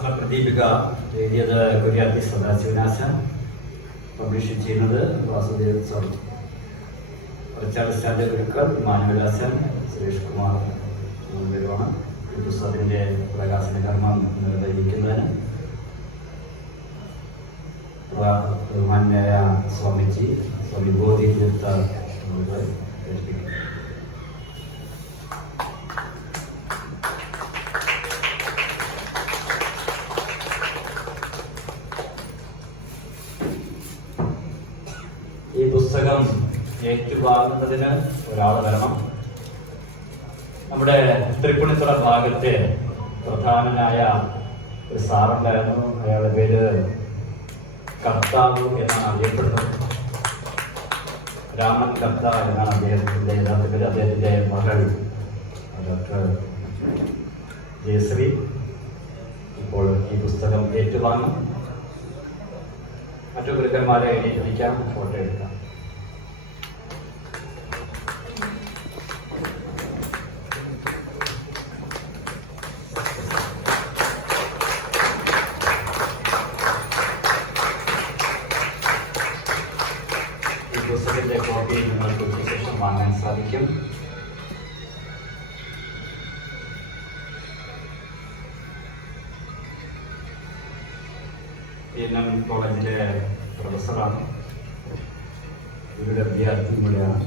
ശാസ്ത്ര പ്രദീപിക എഴുതിയത് കുര്യാത്തി സദാശിവനാശൻ, പബ്ലിഷ് ചെയ്യുന്നത് വാസുദേവ് സർ, കുറച്ചാട് സ്റ്റാൻഡ് ഗുരുക്കൾ മാനവദാസൻ, സുരേഷ് കുമാർ എന്നിവരുമാണ് ഈ പുസ്തകത്തിൻ്റെ പ്രകാശന കർമ്മം നിർവഹിക്കുന്നതിന്. ബഹുമാന്യായ സ്വാമിജി, സ്വാമി ബോധി തീർത്ഥ ഈ പുസ്തകം ഏറ്റുവാങ്ങുന്നതിന് ഒരാൾ വരണം. നമ്മുടെ തൃപ്പൂണിത്തുറ ഭാഗത്തെ പ്രധാനനായ ഒരു സാറുണ്ടായിരുന്നു. അയാളുടെ പേര് കർത്താവ് എന്നാണ് അറിയപ്പെടുന്നത്. രാമൻ കർത്ത എന്നാണ് അദ്ദേഹത്തിൻ്റെ യഥാർത്ഥ പേര്. അദ്ദേഹത്തിൻ്റെ മകൾ ഡോക്ടർ ജയശ്രീ ഇപ്പോൾ ഈ പുസ്തകം ഏറ്റുവാങ്ങും. മറ്റു ഗുരുക്കന്മാരെ എണീറ്റിരിക്കാം, ഫോട്ടോ എടുക്കാം. ഈ പുസ്തകത്തിന്റെ കോപ്പി നിങ്ങൾക്ക് ഉച്ചശേഷം വാങ്ങാൻ സാധിക്കും. കോളേജിലെ പ്രൊഫസറാണ്, ഇവരുടെ വിദ്യാർത്ഥി കൂടെയാണ്.